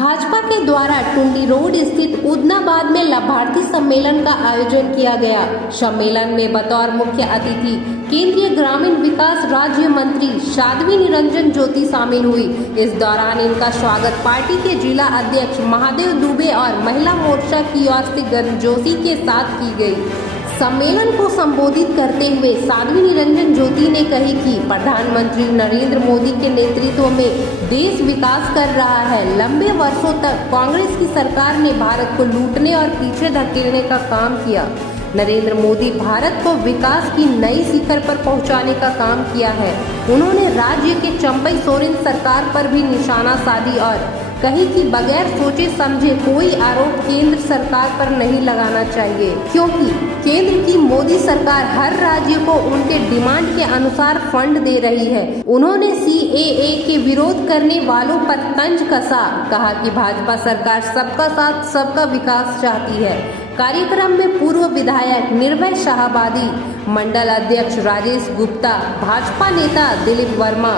भाजपा के द्वारा टुंडी रोड स्थित उदनाबाद में लाभार्थी सम्मेलन का आयोजन किया गया। सम्मेलन में बतौर मुख्य अतिथि केंद्रीय ग्रामीण विकास राज्य मंत्री साध्वी निरंजन ज्योति शामिल हुई। इस दौरान इनका स्वागत पार्टी के जिला अध्यक्ष महादेव दुबे और महिला मोर्चा की ओर से गर्मजोशी के साथ की गई। सम्मेलन को संबोधित करते हुए साध्वी निरंजन ज्योति ने कही कि प्रधानमंत्री नरेंद्र मोदी के नेतृत्व में देश विकास कर रहा है। लंबे वर्षों तक कांग्रेस की सरकार ने भारत को लूटने और पीछे धकेलने का काम किया। नरेंद्र मोदी भारत को विकास की नई शिखर पर पहुंचाने का काम किया है। उन्होंने राज्य के चंपई सोरेन सरकार पर भी निशाना साधी और कही कि बगैर सोचे समझे कोई आरोप केंद्र सरकार पर नहीं लगाना चाहिए, क्योंकि केंद्र की मोदी सरकार हर राज्य को उनके डिमांड के अनुसार फंड दे रही है। उन्होंने CAA के विरोध करने वालों पर तंज कसा। कहा कि भाजपा सरकार सबका साथ सबका विकास चाहती है। कार्यक्रम में पूर्व विधायक निर्भय शाहबादी, मंडल अध्यक्ष राजेश गुप्ता, भाजपा नेता दिलीप वर्मा,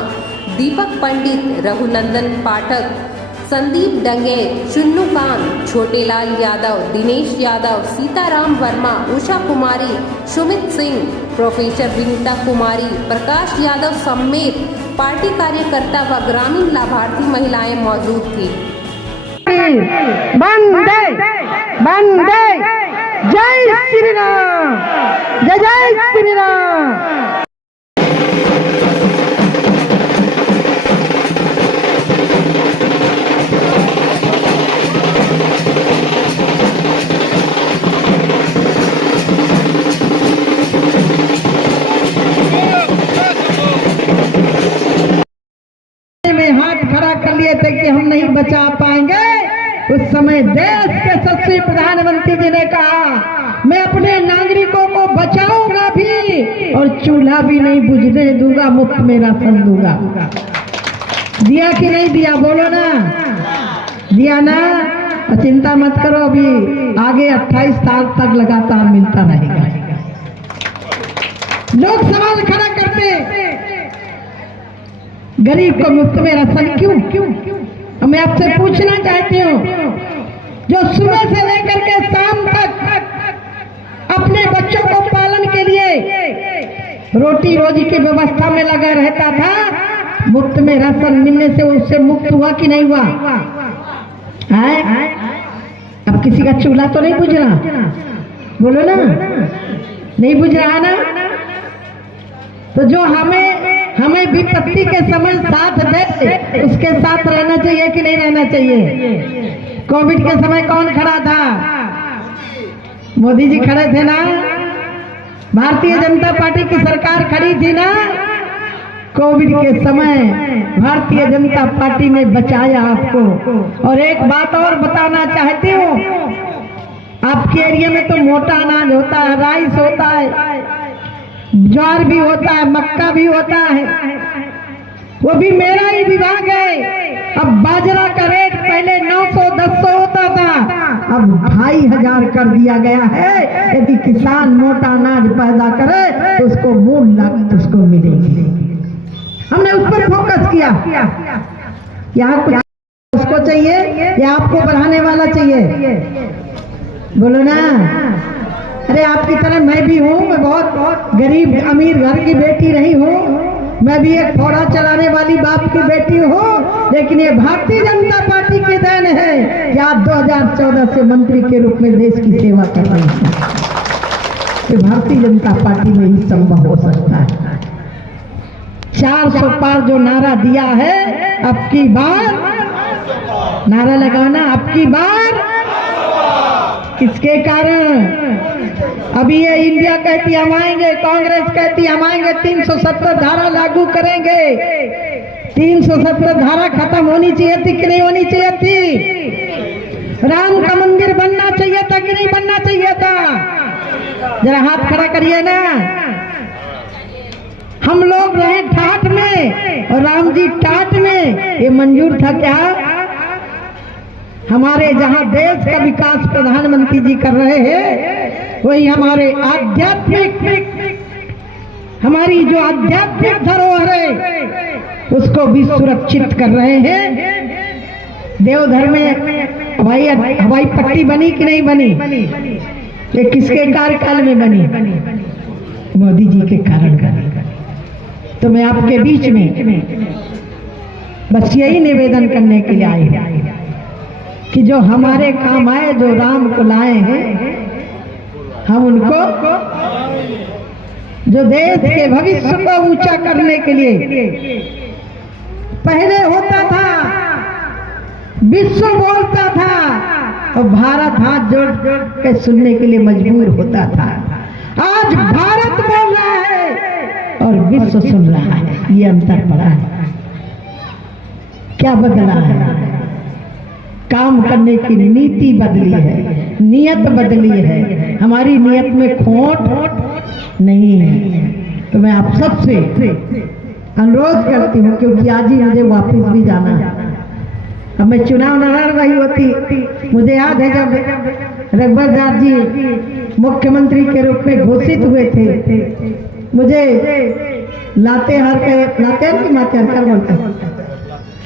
दीपक पंडित, रघुनंदन पाठक, संदीप डंगे, चुन्नू कांत, छोटेलाल यादव, दिनेश यादव, सीताराम वर्मा, उषा कुमारी, सुमित सिंह, प्रोफेसर विनीता कुमारी, प्रकाश यादव समेत पार्टी कार्यकर्ता व ग्रामीण लाभार्थी महिलाएं मौजूद थी। वंदे वंदे जय श्री राम, जय जय श्री राम। में हाथ खड़ा कर लिए थे कि हम नहीं बचा पाएंगे। उस समय देश के सच्चे प्रधानमंत्री जी ने कहा, मैं अपने नागरिकों को बचाऊंगा भी और चूल्हा भी नहीं बुझने दूंगा, मुफ्त में राशन दूंगा। दिया कि नहीं दिया, बोलो ना, दिया ना। चिंता मत करो, अभी आगे 28 साल तक लगातार मिलता रहेगा। लोग सवाल खड़ा करते, गरीब को मुफ्त में राशन क्यों? मैं आपसे पूछना चाहती हूँ, जो सुबह से लेकर के शाम तक अपने बच्चों को पालन के लिए रोटी रोजी की व्यवस्था में लगा रहता था, मुफ्त में राशन मिलने से उससे मुक्त हुआ कि नहीं हुआ? है? अब किसी का चूल्हा तो नहीं बुझ रहा, बोलो ना, नहीं बुझ रहा ना। तो जो हमें विपत्ति के समय साथ दे, उसके साथ रहना चाहिए कि नहीं रहना चाहिए? कोविड के समय कौन खड़ा था? मोदी जी खड़े थे ना, भारतीय जनता पार्टी की सरकार खड़ी थी ना। कोविड के समय भारतीय जनता पार्टी ने बचाया आपको। और एक बात और बताना चाहती हूँ, आपके एरिया में तो मोटा अनाज होता है, राइस होता है, ज्वार भी होता है, मक्का भी होता है, वो भी मेरा ही विभाग है। अब बाजरा का रेट पहले 900-1000 होता था, अब 2500 कर दिया गया है। यदि किसान मोटा अनाज पैदा करे तो उसको मूल लागत उसको मिलेगी। हमने उस पर फोकस किया। यहाँ कुछ उसको चाहिए या आपको बढ़ाने वाला चाहिए, बोलो ना। अरे आपकी तरह मैं भी हूँ, मैं बहुत गरीब अमीर घर की बेटी रही हूँ, मैं भी एक फोड़ा चलाने वाली बाप की बेटी हूँ, लेकिन ये भारतीय जनता पार्टी की देन है कि आप 2014 से मंत्री के रूप में देश की सेवा कर रहे हैं। तो भारतीय जनता पार्टी में ही संभव हो सकता है। 400 पार जो नारा दिया है, अब की बार नारा लगाना, अब की बार किसके कारण? अभी ये इंडिया कहती हम आएंगे, कांग्रेस कहती हम आएंगे, 370 धारा लागू करेंगे। 370 धारा खत्म होनी चाहिए थी कि नहीं होनी चाहिए थी? राम का मंदिर बनना चाहिए था कि नहीं बनना चाहिए था? जरा हाथ खड़ा करिए ना। हम लोग रहे ठाठ में और राम जी टाट में, ये मंजूर था क्या? हमारे जहां देश का विकास प्रधानमंत्री जी कर रहे हैं, वही हमारे हमारी जो आध्यात्मिक धरोहर है उसको भी सुरक्षित कर रहे हैं। देवधर में हवाई पट्टी बनी कि नहीं बनी? ये किसके कार्यकाल में बनी? मोदी जी के कारण बनी। तो मैं आपके बीच में बस यही निवेदन करने के लिए आए कि जो हमारे काम आए, जो राम को लाए हैं, हम उनको, जो देश के भविष्य को ऊंचा करने के लिए, पहले होता था विश्व बोलता था और भारत हाथ जोड़ के सुनने के लिए मजबूर होता था। आज भारत बोल रहा है और विश्व सुन रहा है। ये अंतर पड़ा है। क्या बदला है? काम करने की नीति बदली है, नियत बदली है। हमारी नियत में खोट नहीं है। तो मैं आप सबसे अनुरोध करती हूँ, क्योंकि आज ही मुझे वापस भी जाना है। अब मैं चुनाव न लड़ रही होती, मुझे याद है जब रघुवर दास जी मुख्यमंत्री के रूप में घोषित हुए थे, मुझे लातेहार बोलते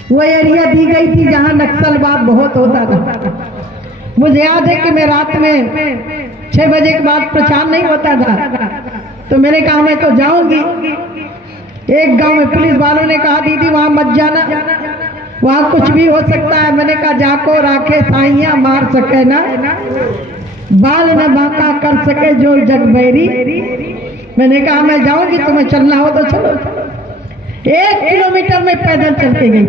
वो एरिया दी गई थी जहां नक्सलवाद बहुत होता था। मुझे याद है कि मैं रात में 6 बजे के बाद प्रचार नहीं होता था, तो मैंने कहा मैं तो जाऊंगी। एक गांव में पुलिस वालों ने कहा दीदी वहां मत जाना, वहां कुछ भी हो सकता है। मैंने कहा जाको राखे साइया मार सके ना, बाल न बांका कर सके जो जग बैरी। मैंने कहा मैं जाऊंगी, तुम्हें चलना हो तो चलो। 1 किलोमीटर में पैदल चल के गई।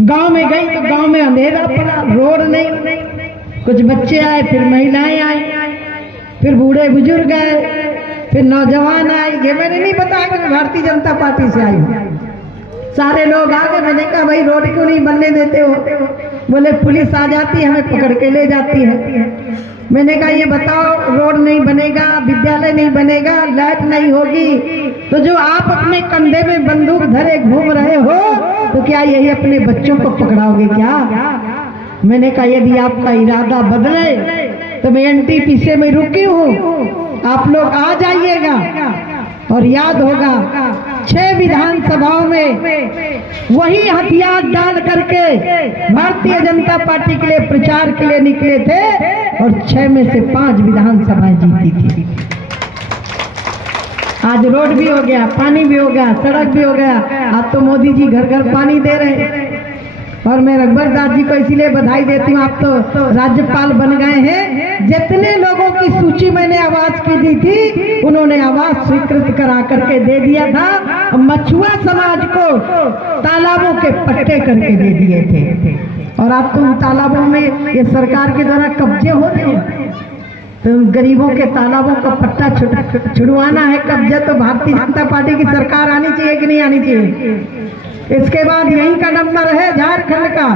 गांव में गई तो गांव में अंधेरा पड़ा, रोड नहीं। कुछ बच्चे आए, फिर महिलाएं आई, फिर बूढ़े बुजुर्ग आए, फिर नौजवान आए। ये मैंने नहीं बताया कि मैं भारतीय जनता पार्टी से आई हूँ। सारे लोग आ गए। मैंने कहा भाई रोड क्यों नहीं बनने देते हो? बोले पुलिस आ जाती है, हमें पकड़ के ले जाती है। मैंने कहा ये बताओ, रोड नहीं बनेगा, विद्यालय नहीं बनेगा, लाइट नहीं होगी, तो जो आप अपने कंधे में बंदूक धरे घूम रहे हो, तो क्या यही अपने बच्चों को पकड़ाओगे क्या? मैंने कहा यदि आपका इरादा बदले तो मैं NTPC में रुकी हूँ, आप लोग आ जाइएगा। और याद होगा 6 विधानसभाओं में वही हथियार डाल करके भारतीय जनता पार्टी के लिए प्रचार के लिए निकले थे और 6 में से 5 विधानसभाएं जीती थी। आज रोड भी हो गया, पानी भी हो गया, सड़क भी हो गया। आज तो मोदी जी घर घर पानी दे रहे हैं। और मैं रघुवर दास जी को इसीलिए बधाई देती हूँ, आप तो राज्यपाल बन गए हैं। जितने लोगों की सूची मैंने आवाज की दी थी, उन्होंने आवाज स्वीकृत करा करके दे दिया था। मछुआ समाज को तालाबों के पट्टे करके दे दिए थे। और आप तो तालाबों में ये सरकार के द्वारा कब्जे हो रहे हैं, तो गरीबों के तालाबों का पट्टा छुड़वाना है कब्जा। तो भारतीय जनता पार्टी की सरकार आनी चाहिए कि नहीं आनी चाहिए? इसके बाद यहीं का नंबर है। झारखंड का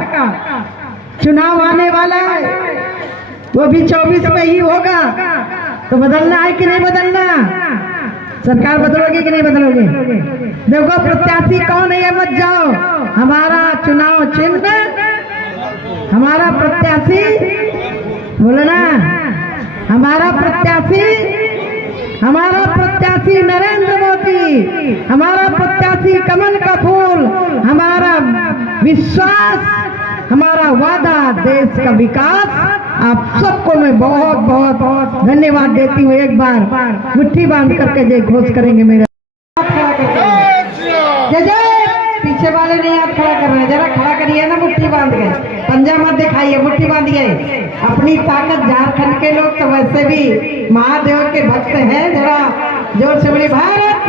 चुनाव आने वाला है, वो भी 24 में ही होगा। तो बदलना है कि नहीं बदलना? सरकार बदलोगे कि नहीं बदलोगे? देखो प्रत्याशी कौन है ये मत जाओ। हमारा चुनाव चिन्ह, हमारा प्रत्याशी, बोलो ना, हमारा प्रत्याशी नरेंद्र मोदी, हमारा प्रत्याशी कमल का फूल, हमारा विश्वास, हमारा वादा देश का विकास। आप सबको मैं बहुत बहुत धन्यवाद देती हूँ। एक बार मुट्ठी बांध करके जय घोष करेंगे। मेरा जय जय। पीछे वाले नहीं हाथ खड़ा कर रहे, जरा खड़ा करिए ना, मुट्ठी बांध के, पंजा मत दिखाइए, मुट्ठी बांधिए। अपनी ताकत, झारखंड के लोग तो वैसे भी महादेव के भक्त हैं। जरा जोर से बोलिए भारत